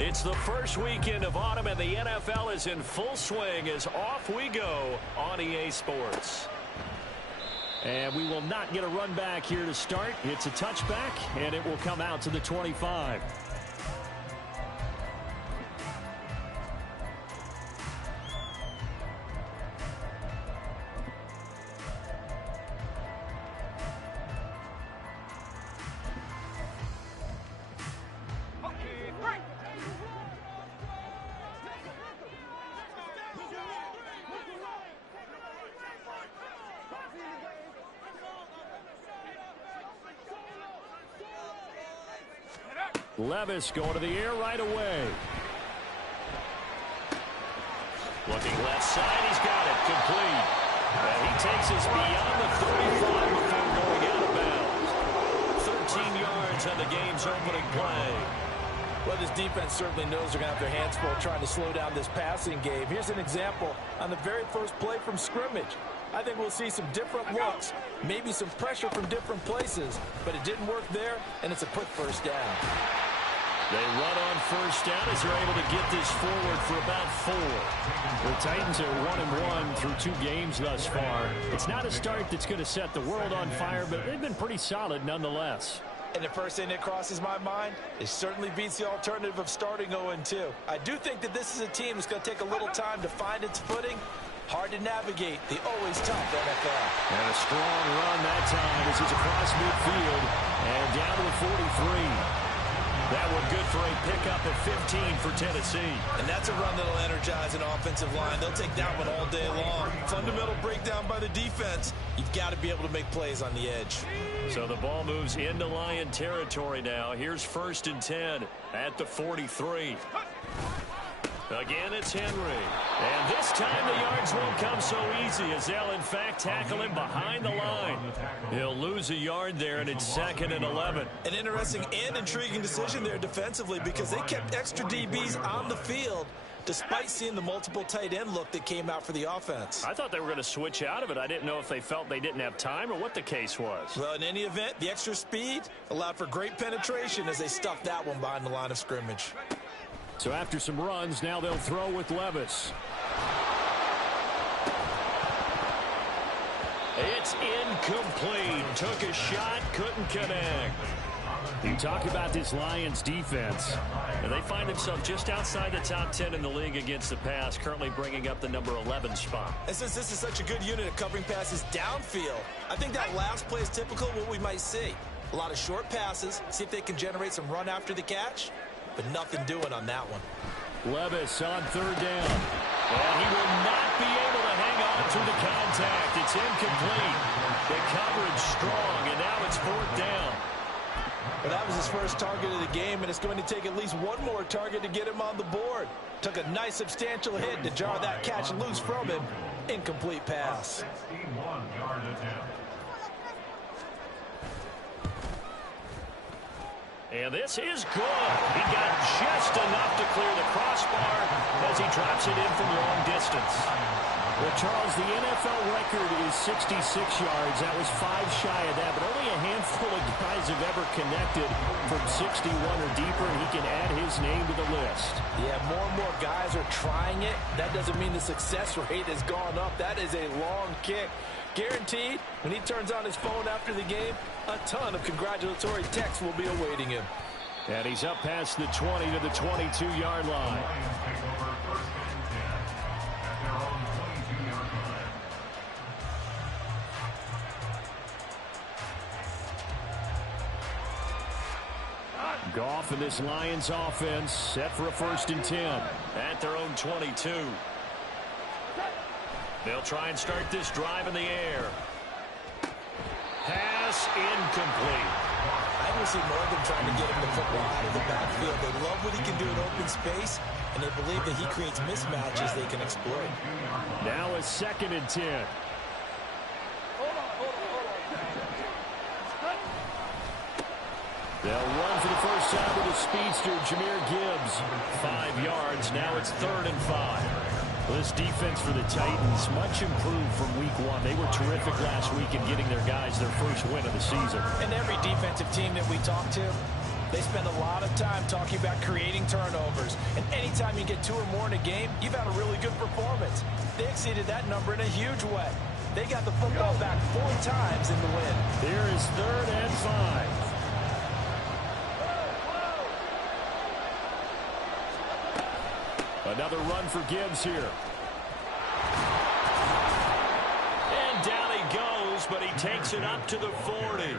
It's the first weekend of autumn, and the NFL is in full swing as off we go on EA Sports. And we will not get a run back here to start. It's a touchback, and it will come out to the 25. Levis going to the air right away. Looking left side, he's got it, complete. And he takes us beyond the 35 before going out of bounds. 13 yards on the game's opening play. Well, this defense certainly knows they're going to have their hands full trying to slow down this passing game. Here's an example on the very first play from scrimmage. I think we'll see some different looks, maybe some pressure from different places, but it didn't work there, and it's a quick first down. They run on first down as they're able to get this forward for about 4. The Titans are 1-1 through 2 games thus far. It's not a start that's going to set the world on fire, but they've been pretty solid nonetheless. And the first thing that crosses my mind, it certainly beats the alternative of starting 0-2. I do think that this is a team that's going to take a little time to find its footing. Hard to navigate the always tough NFL. And a strong run that time as he's across midfield and down to the 43. That one good for a pickup at 15 for Tennessee. And that's a run that'll energize an offensive line. They'll take that one all day long. Fundamental breakdown by the defense. You've got to be able to make plays on the edge. So the ball moves into Lion territory now. Here's 1st and 10 at the 43. Again, it's Henry. And this time the yards won't come so easy as they'll, in fact, tackle him behind the line. He'll lose a yard there, and it's 2nd and 11. An interesting and intriguing decision there defensively because they kept extra DBs on the field despite seeing the multiple tight end look that came out for the offense. I thought they were going to switch out of it. I didn't know if they felt they didn't have time or what the case was. Well, in any event, the extra speed allowed for great penetration as they stuffed that one behind the line of scrimmage. So after some runs, now they'll throw with Levis. It's incomplete. Took a shot, couldn't connect. You talk about this Lions defense, and they find themselves just outside the top 10 in the league against the pass, currently bringing up the number 11 spot. And since this is such a good unit of covering passes downfield, I think that last play is typical of what we might see. A lot of short passes, see if they can generate some run after the catch. But nothing doing on that one. Levis on 3rd down. And he will not be able to hang on through the contact. It's incomplete. The coverage strong, and now it's 4th down. But that was his first target of the game, and it's going to take at least one more target to get him on the board. Took a nice substantial hit to jar that catch loose from him. Incomplete pass. And this is good. He got just enough to clear the crossbar as he drops it in from long distance. Well, Charles, the NFL record is 66 yards. That was 5 shy of that, but only a handful of guys have ever connected from 61 or deeper, and he can add his name to the list. Yeah, more and more guys are trying it. That doesn't mean the success rate has gone up. That is a long kick. Guaranteed, when he turns on his phone after the game, a ton of congratulatory texts will be awaiting him. And he's up past the 20 to the 22-yard line. Goff and this Lions offense set for a 1st and 10 at their own 22. They'll try and start this drive in the air. Pass incomplete. I will see more of them trying to get him the football out of the backfield. They love what he can do in open space, and they believe that he creates mismatches they can exploit. Now a 2nd and 10. They'll run for the first time with a speedster, Jahmyr Gibbs. 5 yards. Now it's 3rd and 5. Well, this defense for the Titans, much improved from week 1. They were terrific last week in getting their guys their first win of the season. And every defensive team that we talk to, They spend a lot of time talking about creating turnovers. And anytime you get 2 or more in a game, you've had a really good performance. They exceeded that number in a huge way. They got the football back 4 times in the win. Here is 3rd and 5. Another run for Gibbs here. And down he goes, but he takes it up to the 40.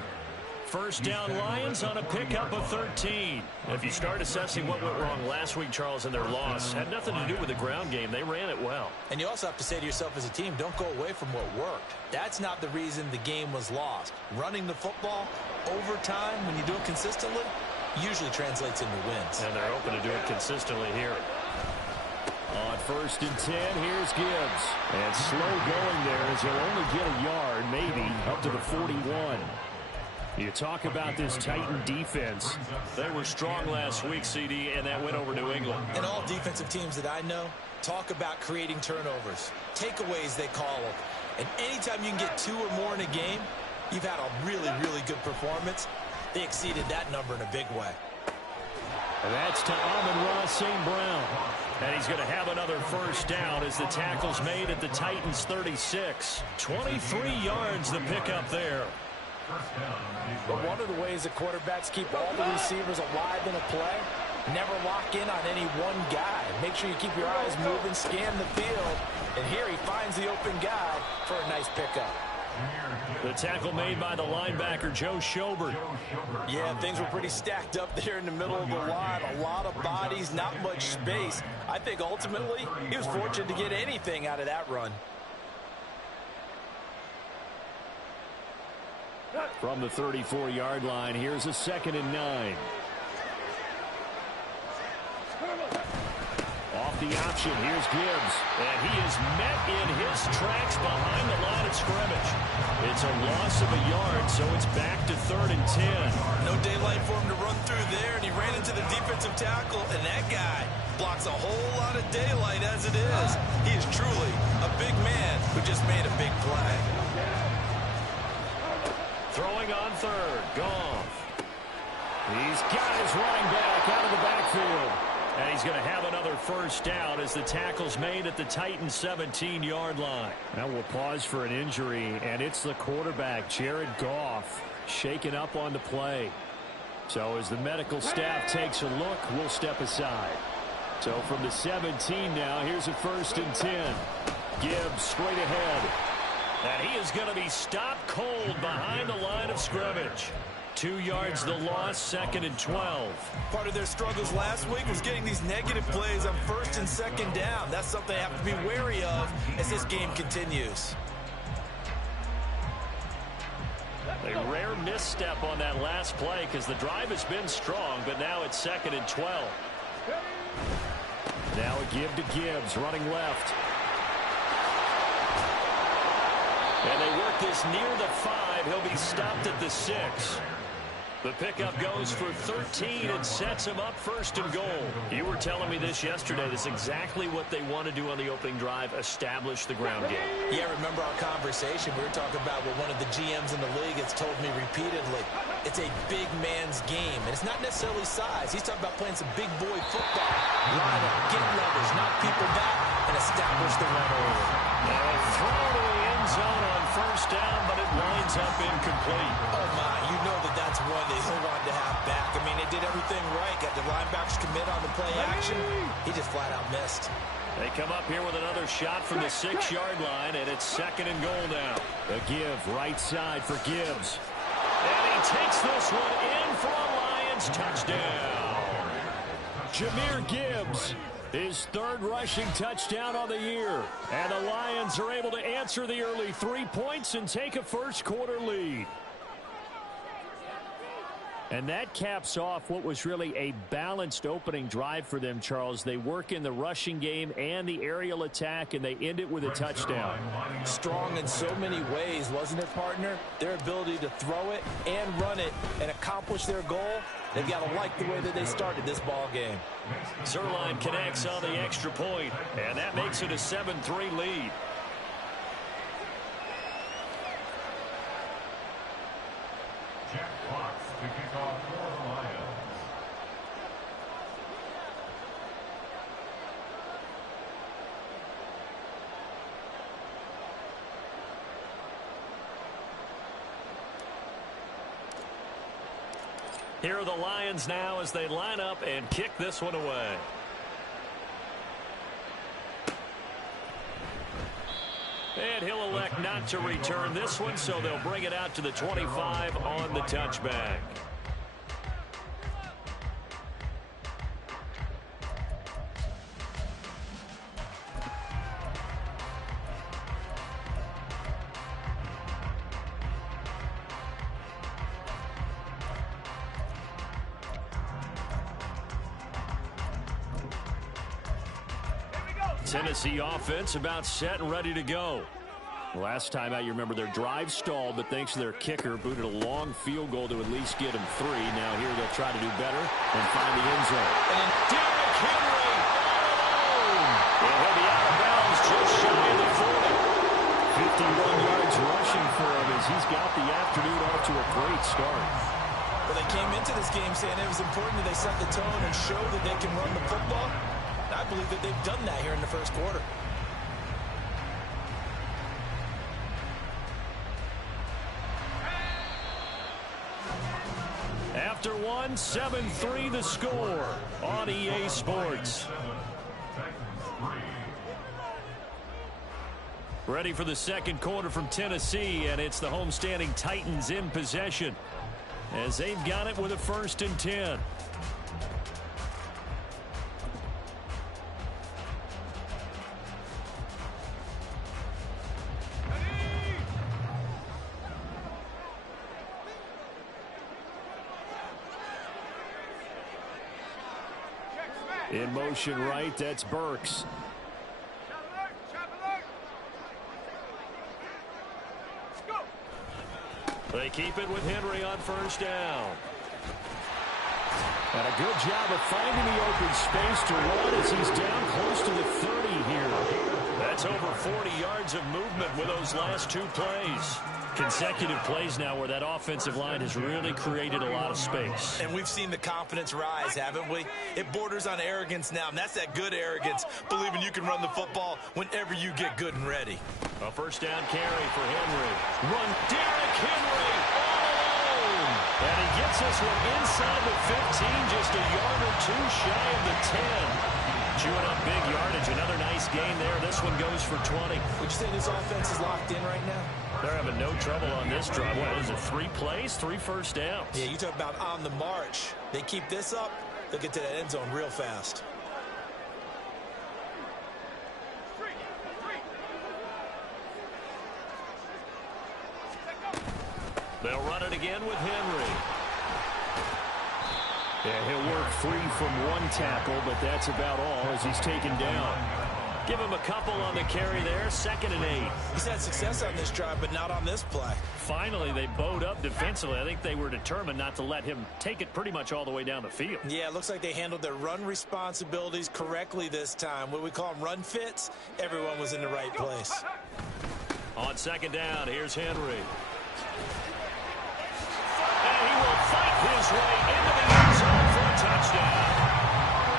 First down Lions on a pickup of 13. If you start assessing what went wrong last week, Charles, in their loss, had nothing to do with the ground game. They ran it well. And you also have to say to yourself as a team, don't go away from what worked. That's not the reason the game was lost. Running the football over time, when you do it consistently, usually translates into wins. And they're open to do it consistently here. On 1st and 10, here's Gibbs. And slow going there as he'll only get a yard, maybe, up to the 41. You talk about this Titan defense. They were strong last week, CD, and that went over New England. And all defensive teams that I know talk about creating turnovers. Takeaways, they call them. And anytime you can get 2 or more in a game, you've had a really, really good performance. They exceeded that number in a big way. And that's to Amon-Ra St. Brown. And he's going to have another first down as the tackle's made at the Titans' 36. 23 yards the pickup there. But one of the ways that quarterbacks keep all the receivers alive in a play, never lock in on any one guy. Make sure you keep your eyes moving, scan the field. And here he finds the open guy for a nice pickup. The tackle made by the linebacker, Joe Schobert. Yeah, things were pretty stacked up there in the middle of the line. A lot of bodies, not much space. I think ultimately he was fortunate to get anything out of that run. From the 34-yard line, here's a 2nd and 9. Off the option, here's Gibbs. And he is met in his tracks behind the line of scrimmage. It's a loss of a yard, so it's back to 3rd and 10. No daylight for him to run through there, and he ran into the defensive tackle, and that guy blocks a whole lot of daylight as it is. He is truly a big man who just made a big play. Throwing on 3rd, Goff. He's got his running back out of the backfield. And he's going to have another first down as the tackle's made at the Titans' 17-yard line. Now we'll pause for an injury, and it's the quarterback, Jared Goff, shaken up on the play. So as the medical staff takes a look, we'll step aside. So from the 17 now, here's a 1st and 10. Gibbs straight ahead. And he is going to be stopped cold behind the line of scrimmage. 2 yards the loss, 2nd and 12. Part of their struggles last week was getting these negative plays on 1st and 2nd down. That's something they have to be wary of as this game continues. A rare misstep on that last play because the drive has been strong, but now it's 2nd and 12. Now a give to Gibbs, running left. And they work this near the 5. He'll be stopped at the 6. The pickup goes for 13 and sets him up 1st and goal. You were telling me this yesterday. This is exactly what they want to do on the opening drive, establish the ground game. Yeah, remember our conversation. We were talking about what one of the GMs in the league has told me repeatedly. It's a big man's game, and it's not necessarily size. He's talking about playing some big boy football. Line up, get leverage, knock people back, and establish the run over. Now a throw to the end zone on 1st down, but it winds up incomplete. Oh, my, you know that's one that he'll want to have back. I mean, they did everything right. Got the linebackers commit on the play action. He just flat out missed. They come up here with another shot from the 6-yard line, and it's 2nd and goal now. The give, right side for Gibbs. And he takes this one in for a Lions touchdown. Jahmyr Gibbs, his 3rd rushing touchdown on the year. And the Lions are able to answer the early 3 points and take a first-quarter lead. And that caps off what was really a balanced opening drive for them, Charles. They work in the rushing game and the aerial attack, and they end it with a touchdown. Strong in so many ways, wasn't it, partner? Their ability to throw it and run it and accomplish their goal, they've got to like the way that they started this ball game. Zerline connects on the extra point, and that makes it a 7-3 lead. Here are the Lions now as they line up and kick this one away. And he'll elect not to return this one, so they'll bring it out to the 25 on the touchback. Tennessee offense about set and ready to go. Last time out, you remember their drive stalled, but thanks to their kicker, booted a long field goal to at least get them 3. Now here they'll try to do better and find the end zone. And Derrick Henry alone. And he'll be out of bounds just shy of the 40. 51 yards rushing for him as he's got the afternoon off to a great start. Well, they came into this game saying it was important that they set the tone and show that they can run the football. I believe that they've done that here in the first quarter. After one, 7-3 the score on EA Sports. Ready for the second quarter from Tennessee, and it's the homestanding Titans in possession as they've got it with a 1st and 10. In motion right, that's Burks. They keep it with Henry on 1st down. And a good job of finding the open space to run as he's down close to the 30 here. That's over 40 yards of movement with those last 2 plays. Consecutive plays now where that offensive line has really created a lot of space. And we've seen the confidence rise, haven't we? It borders on arrogance now, and that's that good arrogance, believing you can run the football whenever you get good and ready. A 1st down carry for Henry. Run Derrick Henry all alone. And he gets this one inside the 15, just a yard or 2 shy of the 10. Chewing up big yardage. Another nice gain there. This one goes for 20. Would you say this offense is locked in right now? They're having no trouble on this drive. What is it, 3 plays, 3 first downs? Yeah, you talk about on the march. They keep this up, they'll get to that end zone real fast. They'll run it again with Henry. Yeah, he'll work free from 1 tackle, but that's about all as he's taken down. Give him a couple on the carry there, 2nd and 8. He's had success on this drive, but not on this play. Finally, they bowed up defensively. I think they were determined not to let him take it pretty much all the way down the field. Yeah, it looks like they handled their run responsibilities correctly this time. What we call them run fits, everyone was in the right place. On 2nd down, here's Henry. And he will fight his way into the end zone for a touchdown.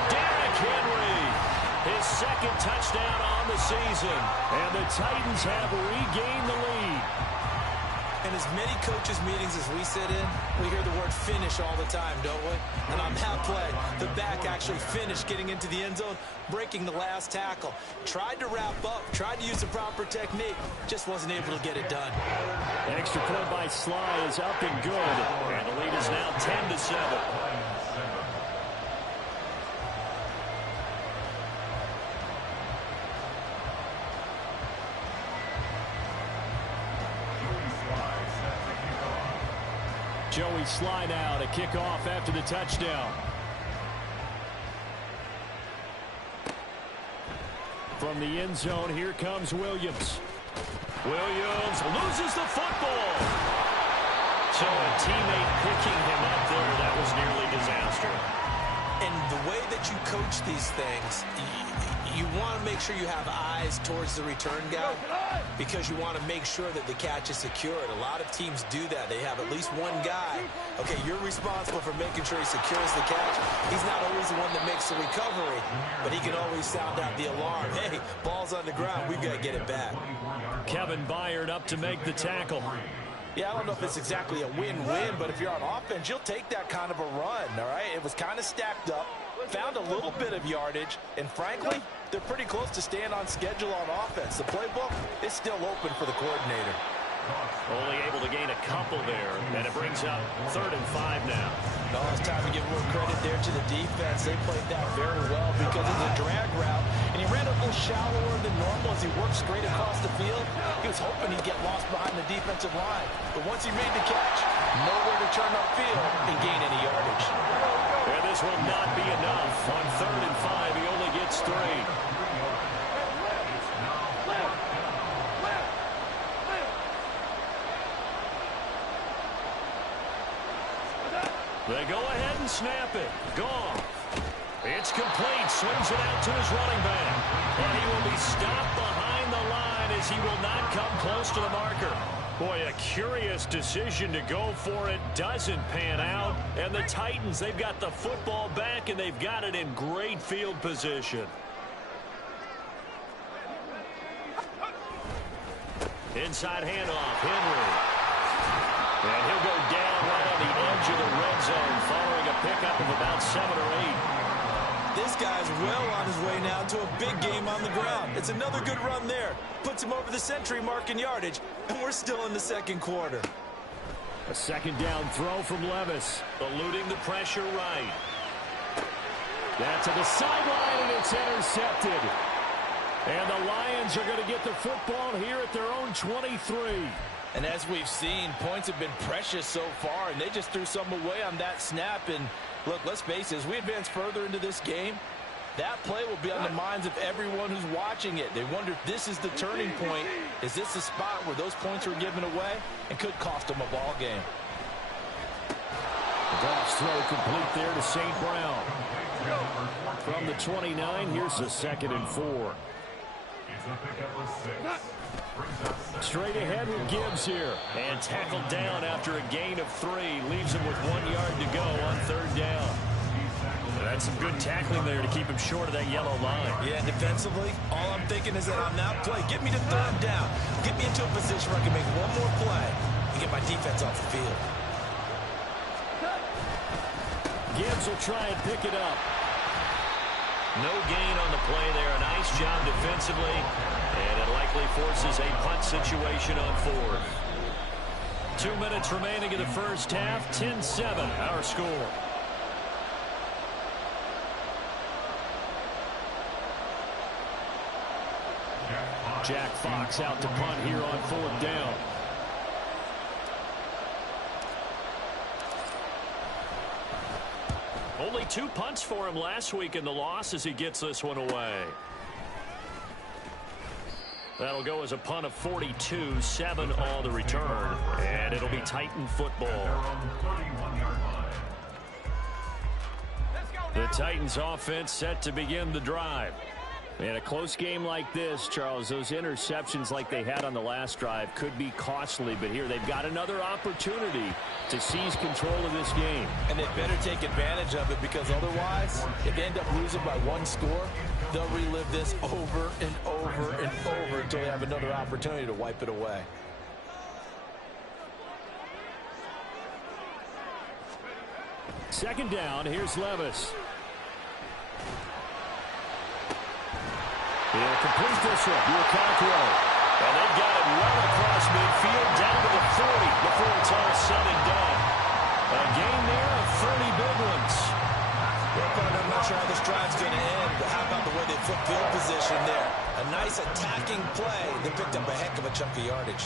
Derrick Henry, his 2nd touchdown on the season. And the Titans have regained the lead. In as many coaches' meetings as we sit in, we hear the word finish all the time, don't we? And on that play, the back actually finished getting into the end zone, breaking the last tackle. Tried to wrap up, tried to use the proper technique, just wasn't able to get it done. An extra point by Sly is up and good. And the lead is now 10-7. Joey Sly now to kick off after the touchdown. From the end zone, here comes Williams. Williams loses the football. So a teammate picking him up there, that was nearly disaster. And the way that you coach these things, you want to make sure you have eyes towards the return guy because you want to make sure that the catch is secured. A lot of teams do that. They have at least one guy. Okay, you're responsible for making sure he secures the catch. He's not always the one that makes the recovery, but he can always sound out the alarm. Hey, ball's on the ground. We've got to get it back. Kevin Byard up to make the tackle. Yeah, I don't know if it's exactly a win-win, but if you're on offense, you'll take that kind of a run, all right? It was kind of stacked up, found a little bit of yardage, and frankly, they're pretty close to staying on schedule on offense. The playbook is still open for the coordinator. Only able to gain a couple there, and it brings up 3rd and 5 now. No, it's time to give a little credit there to the defense. They played that very well because it's a drag route, and he ran a little shallower than normal as he worked straight across the field. He was hoping he'd get lost behind the defensive line, but once he made the catch, nowhere to turn upfield and gain any yardage. And this will not be enough. On 3rd and 5, he only gets 3. They go ahead and snap it. Gone. It's complete. Swings it out to his running back. And he will be stopped behind the line as he will not come close to the marker. Boy, a curious decision to go for it. Doesn't pan out. And the Titans, they've got the football back, and they've got it in great field position. Inside handoff. Henry. And he'll go down right on the edge of the red zone following a pickup of about 7 or 8. This guy's well on his way now to a big game on the ground. It's another good run there. Puts him over the century mark in yardage, and we're still in the second quarter. A 2nd down throw from Levis, eluding the pressure right. That's to the sideline, and it's intercepted. And the Lions are going to get the football here at their own 23. And as we've seen, points have been precious so far, and they just threw some away on that snap. And look, let's face it, as we advance further into this game, that play will be on the minds of everyone who's watching it. They wonder if this is the turning point. Is this the spot where those points were given away and could cost them a ball game? The pass throw complete there to St. Brown. From the 29, here's the 2nd and 4. Straight ahead with Gibbs here. And tackled down after a gain of 3. Leaves him with 1 yard to go on 3rd down. That's some good tackling there to keep him short of that yellow line. Yeah, defensively, all I'm thinking is that on that play, get me to 3rd down. Get me into a position where I can make one more play and get my defense off the field. Gibbs will try and pick it up. No gain on the play there. A nice job defensively. And it likely forces a punt situation on 4th. 2 minutes remaining in the first half. 10-7, our score. Jack Fox out to punt here on 4th down. Only 2 punts for him last week in the loss as he gets this one away. That'll go as a punt of 42, 7 on the return, and it'll be Titan football. The Titans offense set to begin the drive. In a close game like this, Charles, those interceptions like they had on the last drive could be costly, but here they've got another opportunity to seize control of this game. And they better take advantage of it, because otherwise, if they end up losing by 1 score, they'll relive this over and over and over until they have another opportunity to wipe it away. Second down, here's Levis. He'll complete this one. Lukaku. And they've got it well across midfield down to the 40 before it's all said and done. A gain there of 30 big ones. I'm not sure how this drive's going to end, but how about the way they flip field position there? A nice attacking play. They picked up a heck of a chunk of yardage.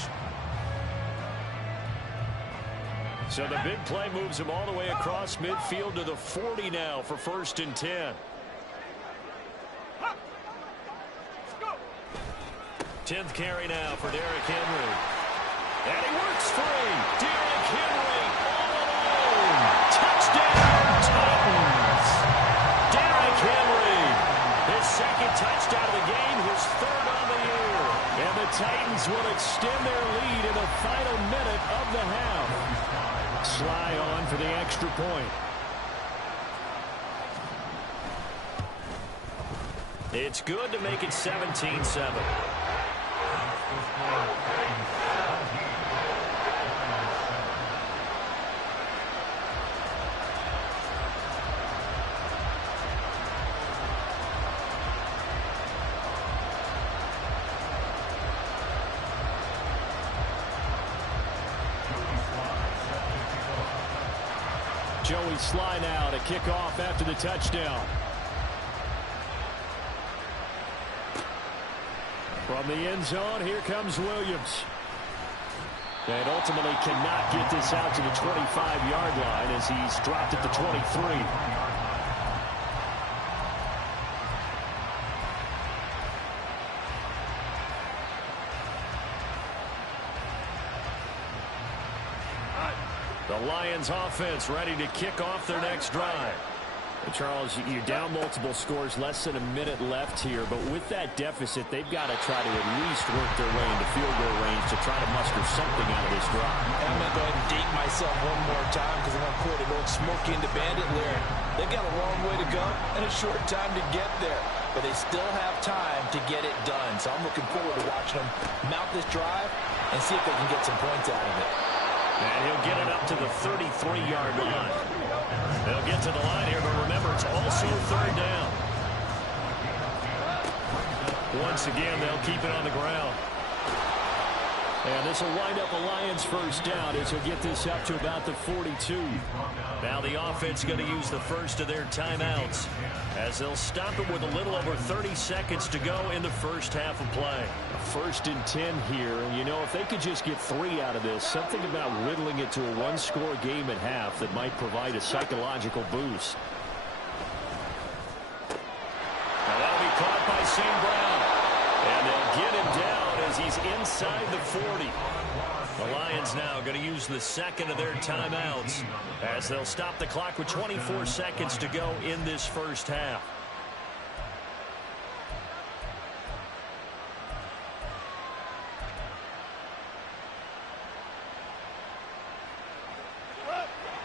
So the big play moves him all the way across midfield to the 40 now for 1st and 10. 10th carry now for Derrick Henry. And he works free. Derrick Henry all alone. Touchdown, Titans. Derrick Henry. His 2nd touchdown of the game, his 3rd on the year. And the Titans will extend their lead in the final minute of the half. Sly on for the extra point. It's good to make it 17-7. Joey Sly now to kick off after the touchdown. From the end zone, here comes Williams. And ultimately cannot get this out to the 25-yard line as he's dropped at the 23. The Lions offense ready to kick off their next drive. Charles, you're down multiple scores, less than a minute left here, but with that deficit, they've got to try to at least work their way into field goal range to try to muster something out of this drive. I'm going to go ahead and date myself one more time because I'm going to quote an old Smokey and the Bandit lyric. They've got a long way to go and a short time to get there, but they still have time to get it done. So I'm looking forward to watching them mount this drive and see if they can get some points out of it. And he'll get it up to the 33-yard line. They'll get to the line here, but remember, it's also third down. Once again, they'll keep it on the ground. And this will wind up a Lions first down as he'll get this up to about the 42. Now the offense going to use the first of their timeouts as they'll stop it with a little over 30 seconds to go in the first half of play. First and 10 here, and you know, if they could just get 3 out of this, something about whittling it to a one-score game at half that might provide a psychological boost. Now that'll be caught by St. Brown, and they'll get him down as he's inside the 40. The Lions now going to use the second of their timeouts as they'll stop the clock with 24 seconds to go in this first half.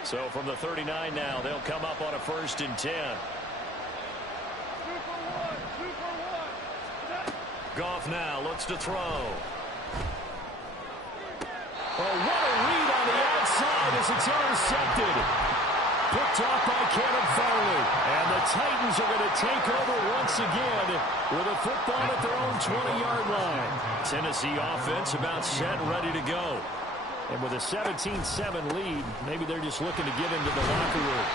So from the 39 now, they'll come up on a first and 10. Goff now looks to throw. Oh, what a read on the outside as it's intercepted. Picked off by Kevin Farley. And the Titans are going to take over once again with a football at their own 20-yard line. Tennessee offense about set and ready to go. And with a 17-7 lead, maybe they're just looking to get into the locker room.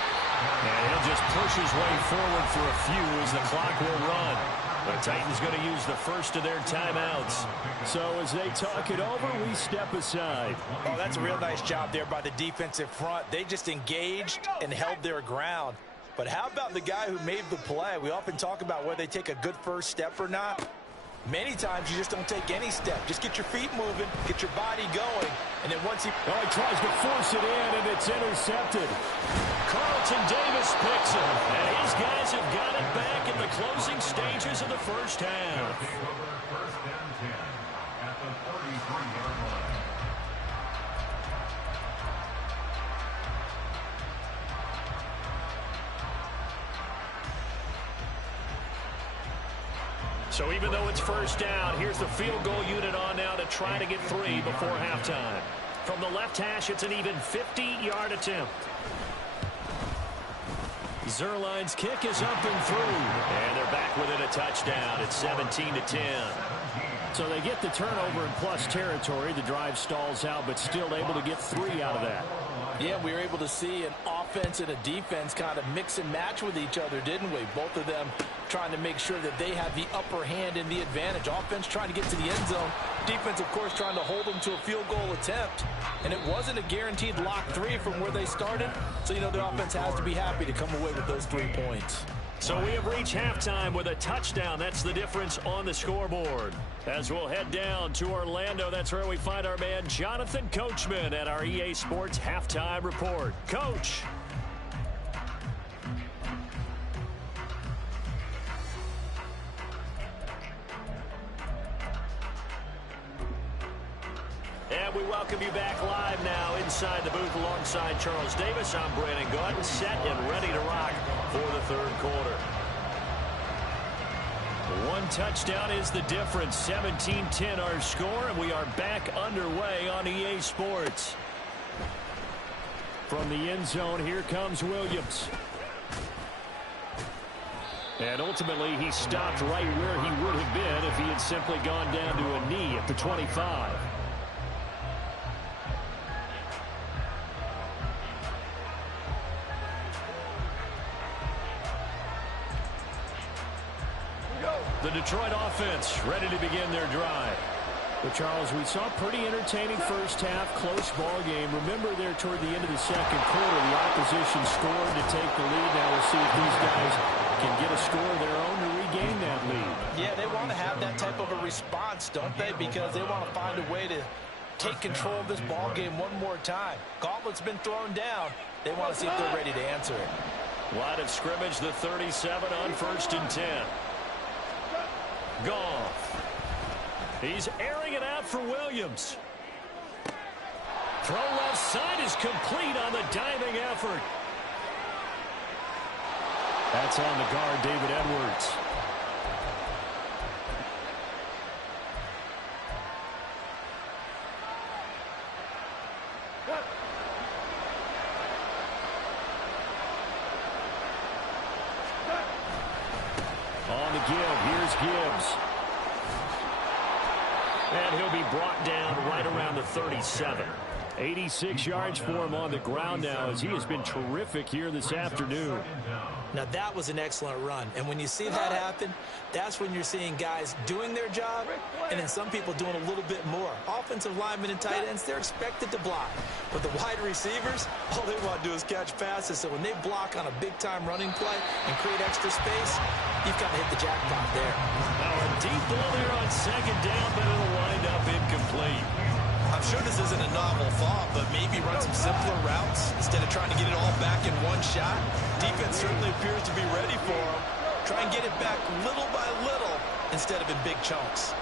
And he'll just push his way forward for a few as the clock will run. The Titans going to use the first of their timeouts. So as they talk it over, we step aside. Oh, that's a real nice job there by the defensive front. They just engaged and held their ground. But how about the guy who made the play? We often talk about whether they take a good first step or not. Many times you just don't take any step. Just get your feet moving, get your body going, and then once he tries to force it in, and it's intercepted. Carlton Davis picks him, and his guys have got it back in the closing stages of the first half. First and 10 at the 33-yard line. So even though it's first down, here's the field goal unit on now to try to get 3 before halftime. From the left hash, it's an even 50-yard attempt. Zerline's kick is up and through. And they're back within a touchdown. It's 17-10. So they get the turnover in plus territory. The drive stalls out, but still able to get 3 out of that. Yeah, we were able to see an offense and a defense kind of mix and match with each other, didn't we? Both of them trying to make sure that they have the upper hand and the advantage. Offense trying to get to the end zone. Defense, of course, trying to hold them to a field goal attempt. And it wasn't a guaranteed lock 3 from where they started. So, you know, the offense has to be happy to come away with those 3 points. So we have reached halftime with a touchdown. That's the difference on the scoreboard. As we'll head down to Orlando, that's where we find our man Jonathan Coachman at our EA Sports Halftime Report. Coach. And we welcome you back live now inside the booth alongside Charles Davis. I'm Brandon Gaudin, set and ready to rock for the third quarter. One touchdown is the difference. 17-10 our score, and we are back underway on EA Sports. From the end zone, here comes Williams. And ultimately, he stopped right where he would have been if he had simply gone down to a knee at the 25. The Detroit offense ready to begin their drive. Well, Charles, we saw a pretty entertaining first half, close ball game. Remember there toward the end of the second quarter, the opposition scored to take the lead. Now we'll see if these guys can get a score of their own to regain that lead. Yeah, they want to have that type of a response, don't they? Because they want to find a way to take control of this ball game one more time. Gauntlet's been thrown down. They want to see if they're ready to answer it. Line of scrimmage, the 37 on 1st and 10. Goff. He's airing it out for Williams. Throw left side is complete on the diving effort. That's on the guard, David Edwards. On the give, here's Gibbs. And he'll be brought down right around the 37. 86 yards for him on the ground now as he has been terrific here this afternoon. Now that was an excellent run, and when you see that happen, that's when you're seeing guys doing their job and then some people doing a little bit more. Offensive linemen and tight ends, they're expected to block, but the wide receivers, all they want to do is catch passes. So when they block on a big-time running play and create extra space, you've kind of hit the jackpot there. Now a deep ball there on 2nd down, but it'll wind up incomplete. I'm sure this isn't a novel thought, but maybe run some simpler routes instead of trying to get it all back in one shot. Defense certainly appears to be ready for him. Try and get it back little by little instead of in big chunks.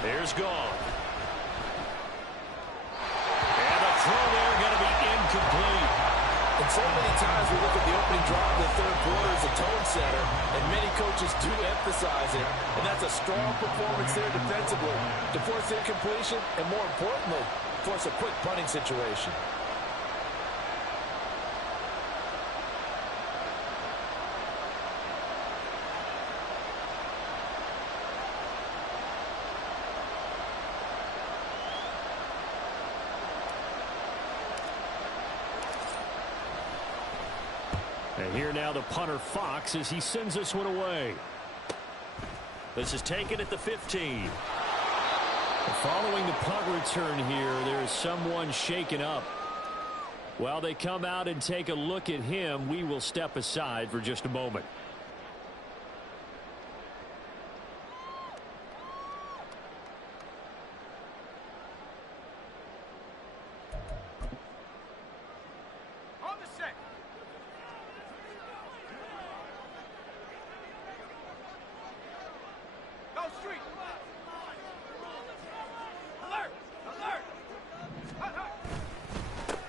There's Goff. And a throw there going to be incomplete. And so many times we look at the opening drive of the third quarter as a tone setter, and many coaches do emphasize it, and that's a strong performance there defensively to force incompletion and, more importantly, force a quick punting situation. And here now the punter Fox as he sends this one away. This is taken at the 15. Following the punt return here, there is someone shaken up. While they come out and take a look at him, we will step aside for just a moment.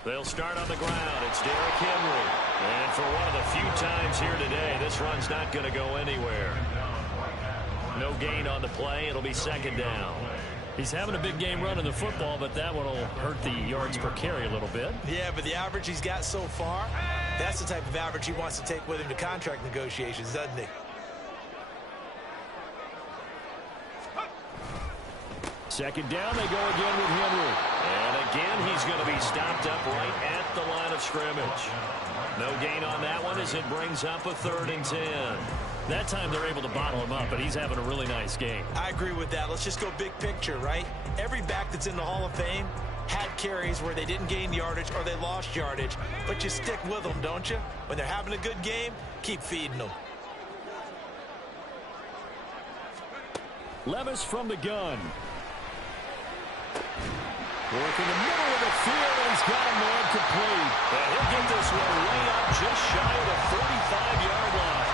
They'll start on the ground. It's Derrick Henry. And for one of the few times here today, this run's not going to go anywhere. No gain on the play. It'll be 2nd down. He's having a big game running the football, but that one will hurt the yards per carry a little bit. Yeah, but the average he's got so far, that's the type of average he wants to take with him to contract negotiations, doesn't he? 2nd down, they go again with Henry. And again, he's going to be stopped up right at the line of scrimmage. No gain on that one as it brings up a 3rd and 10. That time they're able to bottle him up, but he's having a really nice game. I agree with that. Let's just go big picture, right? Every back that's in the Hall of Fame had carries where they didn't gain yardage or they lost yardage, but you stick with them, don't you? When they're having a good game, keep feeding them. Levis from the gun. Working the middle of the field, and he's got a man complete. And he'll get this one way up just shy of the 35-yard line.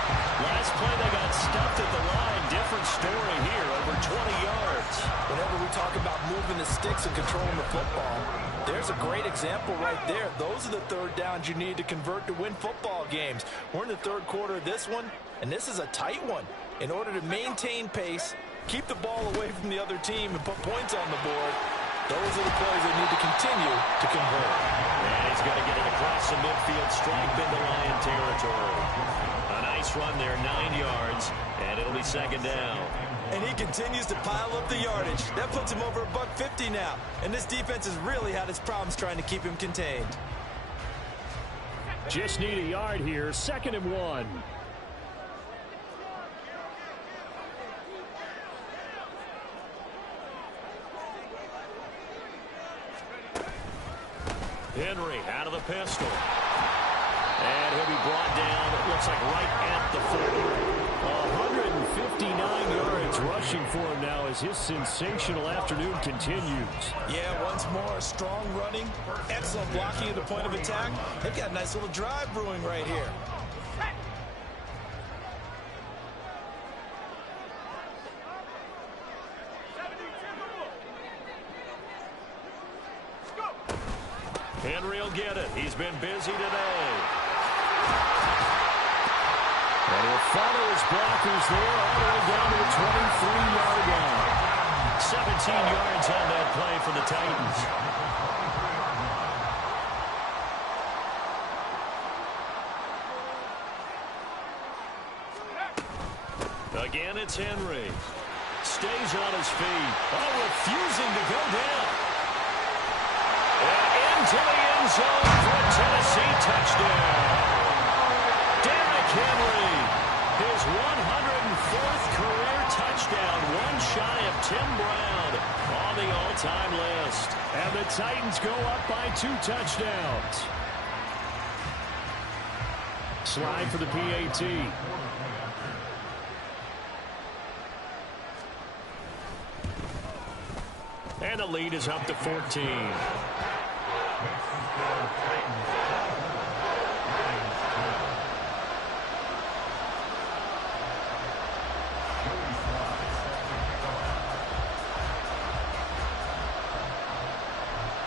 Last play, they got stuffed at the line. Different story here, over 20 yards. Whenever we talk about moving the sticks and controlling the football, there's a great example right there. Those are the 3rd downs you need to convert to win football games. We're in the 3rd quarter of this one, and this is a tight one. In order to maintain pace, keep the ball away from the other team, and put points on the board, those are the plays they need to continue to convert. And he's going to get it across the midfield stripe into Lion territory. A Nice run there, 9 yards, and it'll be second down. And he continues to pile up the yardage. That puts him over $150 now. And this defense has really had its problems trying to keep him contained. Just need a yard here, 2nd and 1. Henry out of the pistol. And he'll be brought down, it looks like right at the 40. 159 yards rushing for him now as his sensational afternoon continues. Yeah, once more, strong running, excellent blocking at the point of attack. They've got a nice little drive brewing right here. Henry will get it. He's been busy today. And he'll follow his blockers there all the way down to the 23-yard line. 17 yards on that play for the Titans. Again, it's Henry. Stays on his feet. Oh, refusing to go down. And into the end zone for a Tennessee touchdown. Derrick Henry, his 104th career touchdown, one shy of Tim Brown on the all-time list. And the Titans go up by 2 touchdowns. Slide for the PAT. And the lead is up to 14.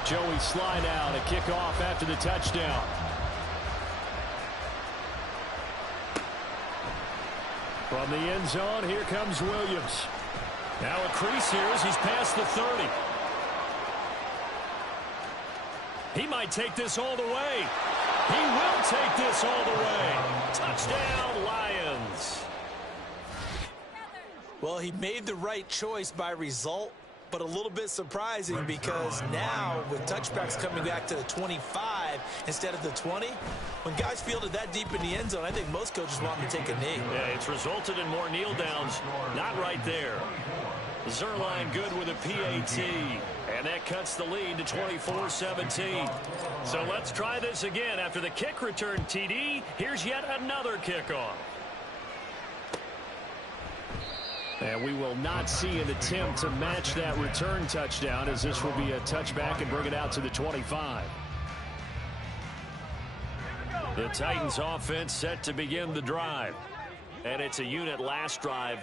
Joey slide out, a kickoff after the touchdown. From the end zone, here comes Williams. Now a crease here as he's past the 30. He might take this all the way. He will take this all the way. Touchdown, Lions. Well, he made the right choice by result, but a little bit surprising because now with touchbacks coming back to the 25 instead of the 20, when guys fielded that deep in the end zone, I think most coaches want them to take a knee. Yeah, it's resulted in more kneel downs. Not right there. Zerline good with a PAT, and that cuts the lead to 24-17. So let's try this again. After the kick return TD, here's yet another kickoff. And we will not see an attempt to match that return touchdown, as this will be a touchback and bring it out to the 25. The Titans offense set to begin the drive. And it's a unit last drive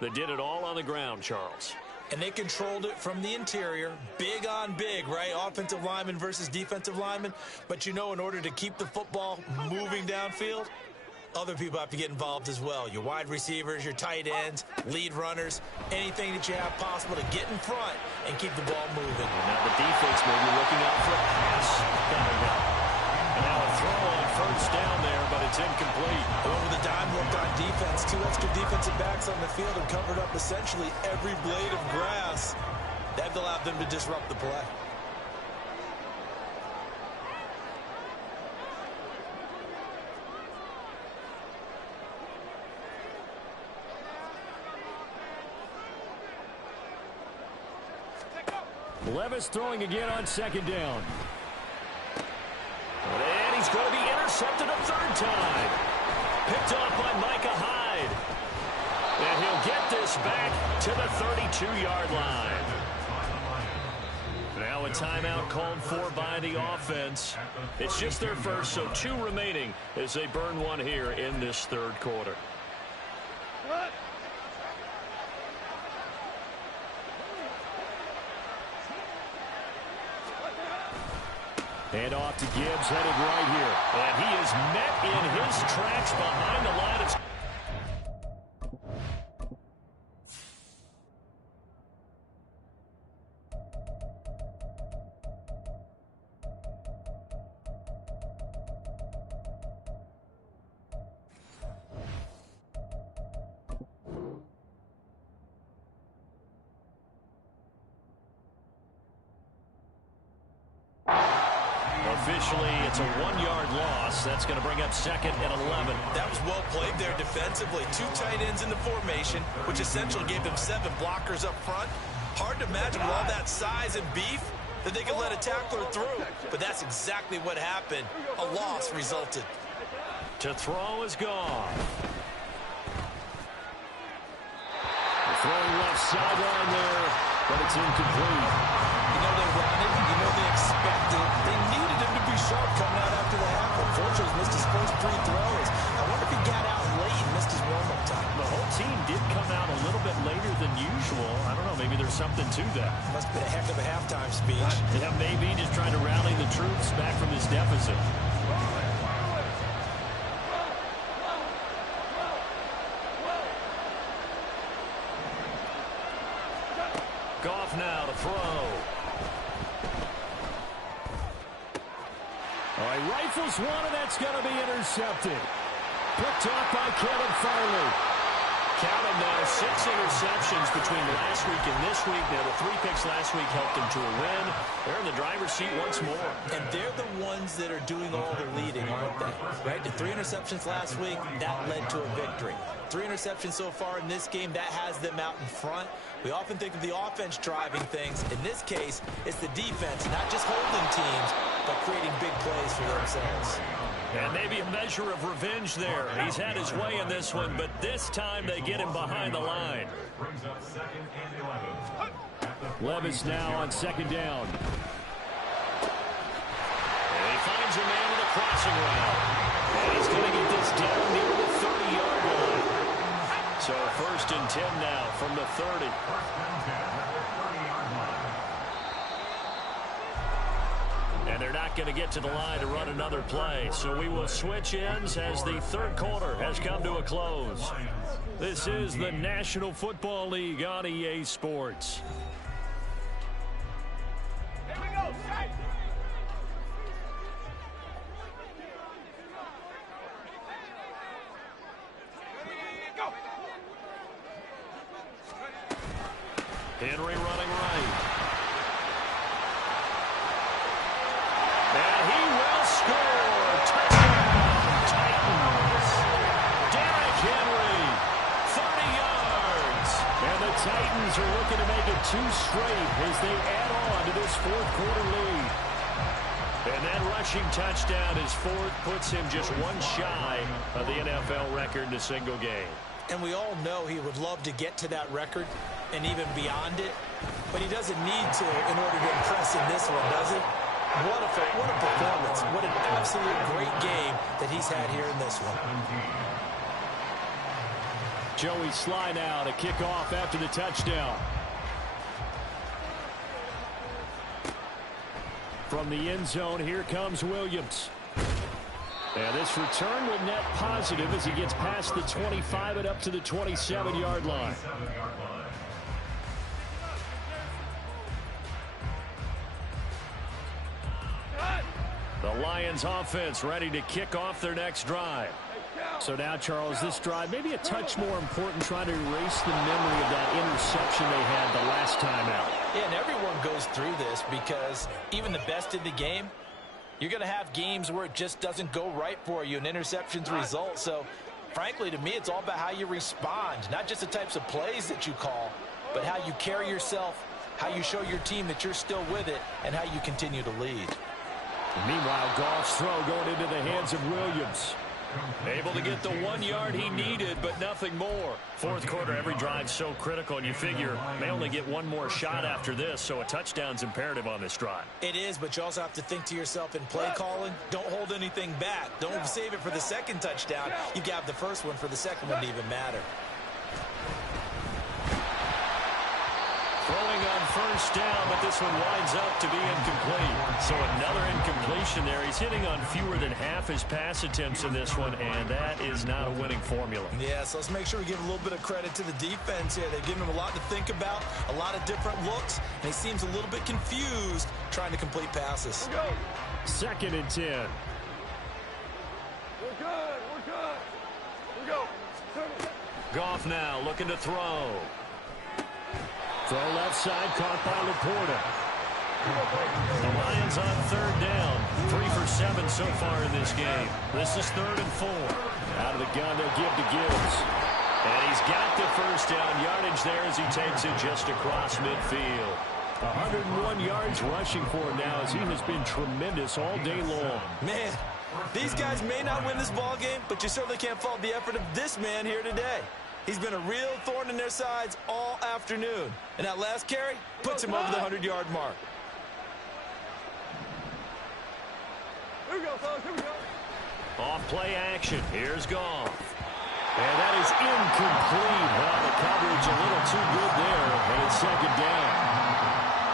that did it all on the ground, Charles. And they controlled it from the interior, big on big, right? Offensive lineman versus defensive lineman. But you know, in order to keep the football moving downfield, other people have to get involved as well. Your wide receivers, your tight ends, lead runners, anything that you have possible to get in front and keep the ball moving. And now the defense may be looking out for a pass coming up. And now a throw on first down there, but it's incomplete. Over the dime look on defense. 2 extra defensive backs on the field and covered up essentially every blade of grass. That allowed them to disrupt the play. Levis throwing again on second down. And he's going to be intercepted a third time. Picked off by Micah Hyde. And he'll get this back to the 32-yard line. Now a timeout called for by the offense. It's just their first, so 2 remaining as they burn one here in this third quarter. And off to Gibbs, headed right here. And he is met in his tracks behind the line of... officially, it's a 1-yard loss. That's going to bring up 2nd and 11. That was well played there defensively. 2 tight ends in the formation, which essentially gave them 7 blockers up front. Hard to imagine with all that size and beef that they could let a tackler through. But that's exactly what happened. A loss resulted. To throw is gone. Throwing left sideline there, but it's incomplete. You know they wanted, you know they expected. They needed him to be sharp coming out after the half. Unfortunately, he's missed his first 3 throws. I wonder if he got out late and missed his warm-up time. The whole team did come out a little bit later than usual. I don't know, maybe there's something to that. Must have been a heck of a halftime speech. Yeah, maybe just trying to rally the troops back from this deficit. Goff now to throw. All right, rifles one, and that's going to be intercepted. Picked off by Kevin Farley. Count them now, 6 interceptions between last week and this week. Now, the 3 picks last week helped them to a win. They're in the driver's seat once more. And they're the ones that are doing all the leading, aren't they? Right? The 3 interceptions last week, that led to a victory. 3 interceptions so far in this game, that has them out in front. We often think of the offense driving things. In this case, it's the defense, not just holding teams, but creating big plays for themselves. And maybe a measure of revenge there. He's had his way in this one, but this time they get him behind the line. Levis now on 2nd down. And he finds a man with a crossing route. And he's going to get this down near the 30-yard line. So 1st and 10 now from the 30. And they're not going to get to the line to run another play. So we will switch ends as the 3rd quarter has come to a close. This is the National Football League on EA Sports. Here we go. Henry running right. And he will score. Touchdown, Titans. Derrick Henry, 30 yards. And the Titans are looking to make it 2 straight as they add on to this 4th quarter lead. And that rushing touchdown, his 4th, puts him just 1 shy of the NFL record in a single game. And we all know he would love to get to that record and even beyond it, but he doesn't need to in order to impress in this one, does he? What a performance. What an absolute great game that he's had here in this one. Joey Sly now to kick off after the touchdown. From the end zone, here comes Williams. And this return will net positive as he gets past the 25 and up to the 27-yard line. The Lions offense ready to kick off their next drive. So now, Charles, this drive maybe a touch more important, trying to erase the memory of that interception they had the last time out. Yeah, and everyone goes through this because even the best in the game, you're going to have games where it just doesn't go right for you, and interceptions result. So, frankly, to me, it's all about how you respond, not just the types of plays that you call, but how you carry yourself, how you show your team that you're still with it, and how you continue to lead. Meanwhile, Goff's throw going into the hands of Williams. Able to get the 1 yard he needed, but nothing more. 4th quarter, every drive's so critical, and you figure they only get 1 more shot after this, so a touchdown's imperative on this drive. It is, but you also have to think to yourself in play calling, don't hold anything back. Don't save it for the 2nd touchdown. You got the 1st one for the 2nd one to even matter. Throwing on 1st down, but this one winds up to be incomplete. So another incompletion there. He's hitting on fewer than half his pass attempts in this one, and that is not a winning formula. Yeah, so let's make sure we give a little bit of credit to the defense here. They've given him a lot to think about, a lot of different looks, and he seems a little bit confused trying to complete passes. 2nd and 10. We're good. We're good. We go. Goff now looking to throw. Throw left side, caught by Laporta. The Lions on third down. 3 for 7 so far in this game. This is 3rd and 4. Out of the gun, they'll give to Gibbs. And he's got the first down yardage there as he takes it just across midfield. 101 yards rushing for him now as he has been tremendous all day long. Man, these guys may not win this ball game, but you certainly can't fault the effort of this man here today. He's been a real thorn in their sides all afternoon. And that last carry puts him over the 100-yard mark. Here we go, fellas. Here we go. Off play action. Here's Goff. And that is incomplete. Well, the coverage a little too good there, and it's 2nd down.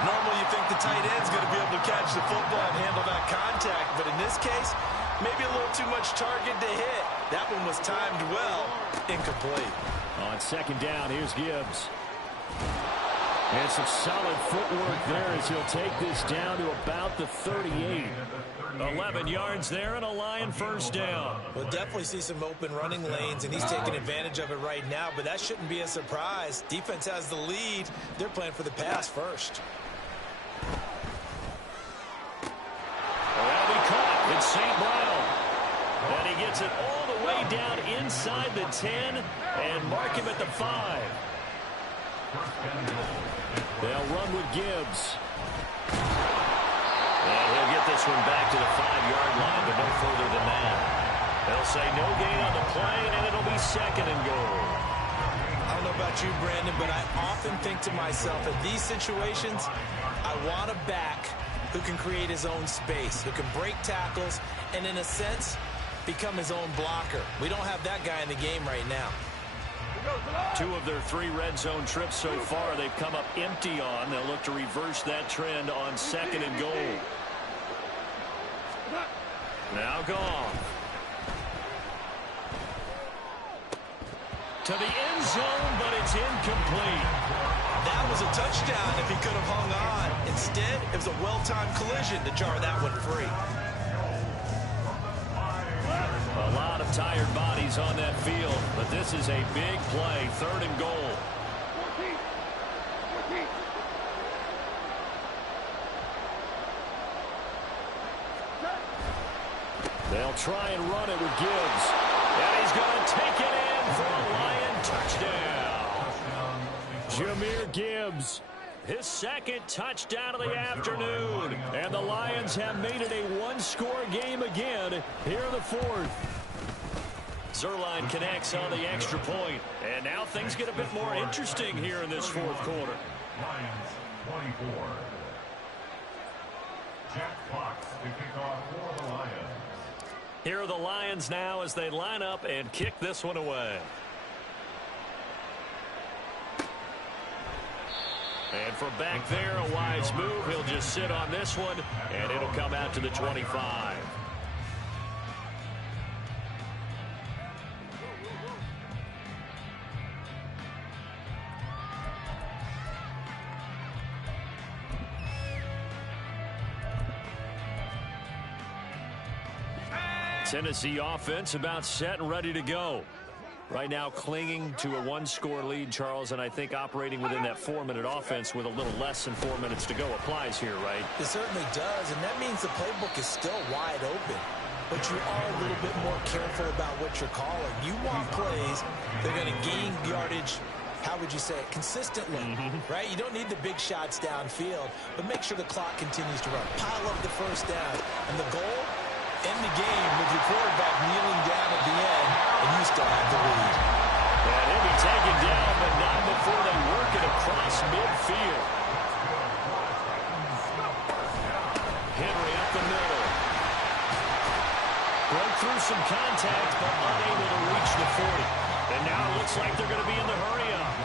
Normally you think the tight end's going to be able to catch the football and handle that contact, but in this case, maybe a little too much target to hit. That one was timed well. Incomplete. On 2nd down, here's Gibbs. And some solid footwork there as he'll take this down to about the 38. 11 yards there and a Lion first down. We'll definitely see some open running lanes, and he's taking advantage of it right now, but that shouldn't be a surprise. Defense has the lead. They're playing for the pass first. Well, he caught. It's St. Brown. And he gets it all the way down inside the 10 and mark him at the 5. They'll run with Gibbs. And he'll get this one back to the 5-yard line, but no further than that. They'll say no gain on the play, and it'll be 2nd and goal. I don't know about you, Brandon, but I often think to myself, in these situations, I want a back who can create his own space, who can break tackles, and in a sense, become his own blocker. We don't have that guy in the game right now. 2 of their 3 red zone trips so far they've come up empty on. They'll look to reverse that trend on 2nd and goal. Now Goff. To the end zone, but it's incomplete. That was a touchdown if he could have hung on. Instead, it was a well-timed collision to jar that one free. A lot of tired bodies on that field, but this is a big play, 3rd and goal. 14. 14. They'll try and run it with Gibbs. And he's going to take it in for a Lion touchdown. Jahmyr Gibbs, his 2nd touchdown of the afternoon. And the Lions have made it a 1-score game again here in the 4th. Zerline connects on the extra point. And now things get a bit more interesting here in this 4th quarter. Lions 24. Jack Fox to kick off for the Lions. Here are the Lions now as they line up and kick this one away. And from back there, a wise move. He'll just sit on this one, and it'll come out to the 25. Tennessee offense about set and ready to go. Right now clinging to a 1-score lead, Charles, and I think operating within that 4-minute offense with a little less than 4 minutes to go applies here, right? It certainly does, and that means the playbook is still wide open. But you are a little bit more careful about what you're calling. You want plays that are going to gain yardage, how would you say it, consistently, right? You don't need the big shots downfield, but make sure the clock continues to run. Pile up the first down, and the goal, end the game with your quarterback kneeling down at the end, and you still have the lead. And he'll be taken down, but not before they work it across midfield. Henry up the middle. Broke through some contact, but unable to reach the 40. And now it looks like they're going to be in the hurry-up.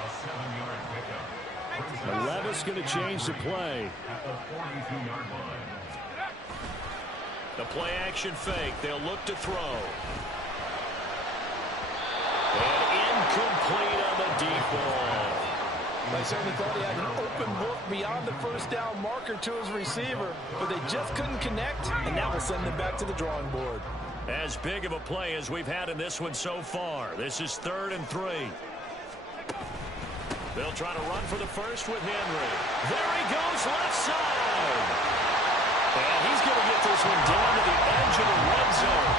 A 7-yard pickup. Levis going to change the play. At the 42-yard line. The play action fake. They'll look to throw. And incomplete on the deep ball. I certainly thought he had an open book beyond the first down marker to his receiver, but they just couldn't connect, and that will send them back to the drawing board. As big of a play as we've had in this one so far. This is 3rd and 3. They'll try to run for the first with Henry. There he goes, left side. And he's going to get this one down to the edge of the red zone.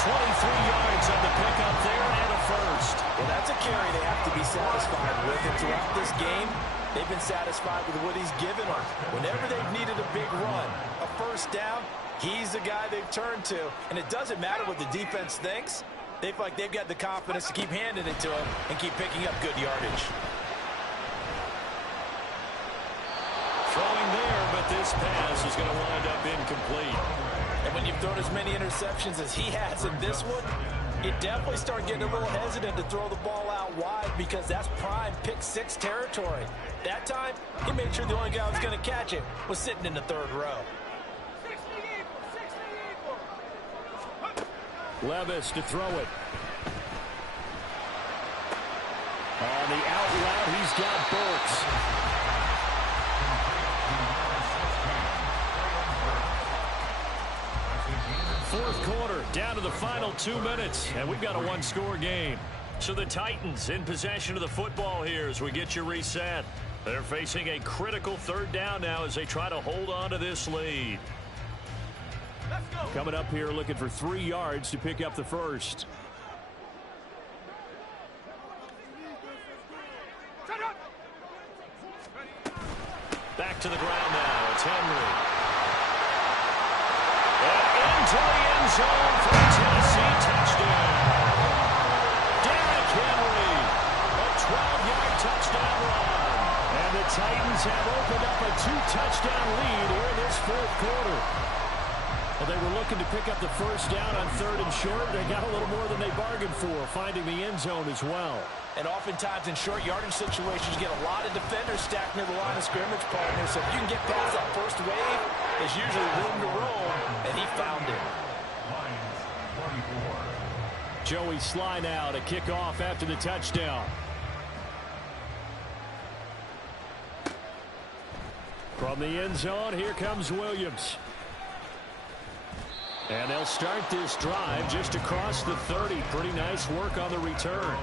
23 yards on the pickup there and a first. Well, that's a carry they have to be satisfied with. And throughout this game, they've been satisfied with what he's given them. Whenever they've needed a big run, a first down, he's the guy they've turned to. And it doesn't matter what the defense thinks. They feel like they've got the confidence to keep handing it to him and keep picking up good yardage. Throwing there, but this pass is going to wind up incomplete. And when you've thrown as many interceptions as he has in this one, you definitely start getting a little hesitant to throw the ball out wide because that's prime pick-6 territory. That time, he made sure the only guy who was going to catch it was sitting in the third row. Levis to throw it. On the out route, he's got Burks. Fourth quarter, down to the final 2 minutes, and we've got a one-score game. So the Titans in possession of the football here as we get you reset. They're facing a critical third down now as they try to hold on to this lead. Coming up here looking for 3 yards to pick up the first. Back to the ground now. It's Henry. Into the end zone for a Tennessee touchdown. Derrick Henry, a 12-yard touchdown run. And the Titans have opened up a 2-touchdown lead here in this fourth quarter. Well, they were looking to pick up the first down on 3rd and short. They got a little more than they bargained for, finding the end zone as well. And oftentimes in short yardage situations, you get a lot of defenders stacked near the line of scrimmage, partner. So if you can get past that first wave, there's usually room to roam, and he found it. Joey Sly now to kick off after the touchdown. From the end zone, here comes Williams. And they'll start this drive just across the 30. Pretty nice work on the return.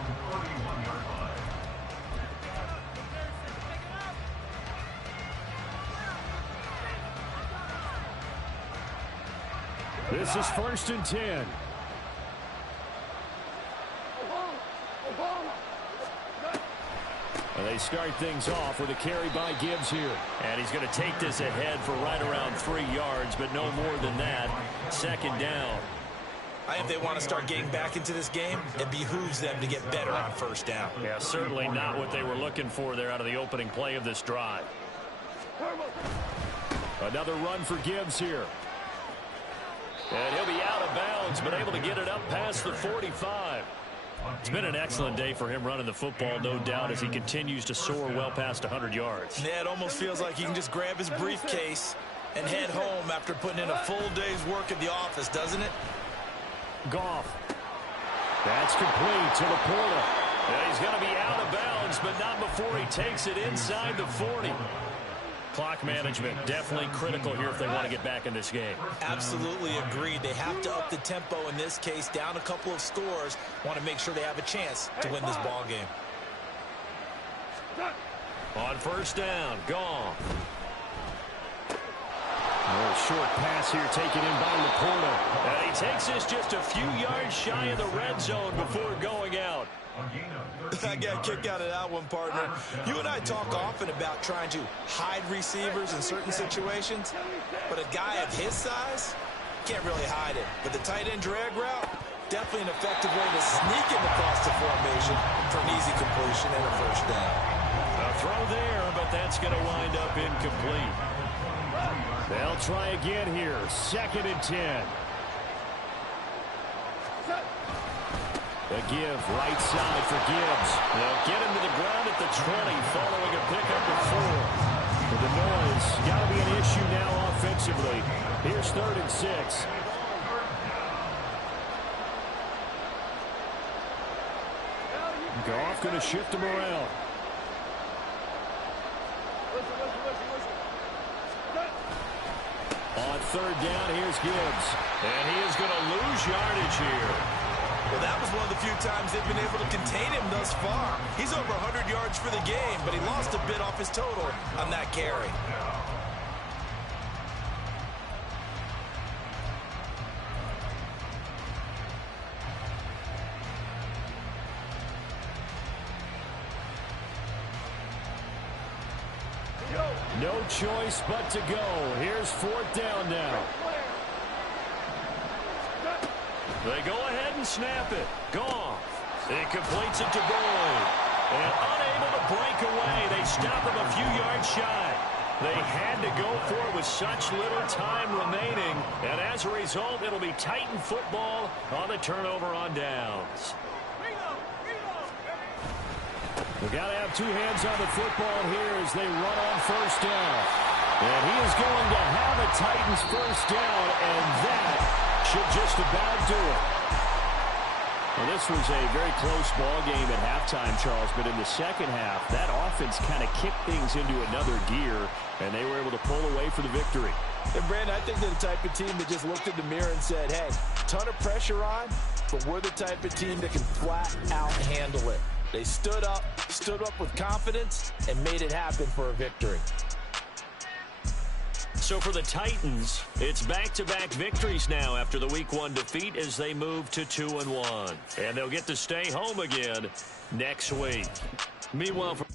This is 1st and 10. And they start things off with a carry by Gibbs here. And he's going to take this ahead for right around 3 yards, but no more than that. 2nd down. I think they want to start getting back into this game. It behooves them to get better on 1st down. Yeah, certainly not what they were looking for there out of the opening play of this drive. Another run for Gibbs here. And he'll be out of bounds, but able to get it up past the 45. It's been an excellent day for him running the football, no doubt, as he continues to soar well past 100 yards. Yeah, it almost feels like he can just grab his briefcase and head home after putting in a full day's work at the office, doesn't it? Goff. That's complete to Laporta. Yeah, he's going to be out of bounds, but not before he takes it inside the 40. Clock management definitely critical here if they want to get back in this game. Absolutely agreed. They have to up the tempo in this case, down a couple of scores. Want to make sure they have a chance to win this ball game. On 1st down, gone. A short pass here taken in by Laporta. And he takes this just a few yards shy of the red zone before going out. I got a kick out of that one, partner. You and I talk often about trying to hide receivers in certain situations, but a guy of his size can't really hide it. But the tight end drag route, definitely an effective way to sneak him across the formation for an easy completion and a 1st down. A throw there, but that's going to wind up incomplete. They'll try again here. 2nd and 10. A give, right side for Gibbs. They'll get him to the ground at the 20, following a pickup of 4. But the noise got to be an issue now offensively. Here's 3rd and 6. Goff going to shift him around. On 3rd down, here's Gibbs. And he is going to lose yardage here. Well, that was one of the few times they've been able to contain him thus far. He's over 100 yards for the game, but he lost a bit off his total on that carry. No choice but to go. Here's fourth down now. They go ahead and snap it. Goff. He completes it to Boyd. And unable to break away. They stop him a few yards shy. They had to go for it with such little time remaining. And as a result, it'll be Titan football on the turnover on downs. We've got to have two hands on the football here as they run on first down. And he is going to have a Titans first down, and that should just about do it. Well, this was a very close ball game at halftime, Charles, but in the second half, that offense kind of kicked things into another gear, and they were able to pull away for the victory. And Brandon, I think they're the type of team that just looked in the mirror and said, hey, ton of pressure on, but we're the type of team that can flat out handle it. They stood up with confidence, and made it happen for a victory. So for the Titans, it's back-to-back victories now after the Week 1 defeat as they move to 2-1. And they'll get to stay home again next week. Meanwhile, for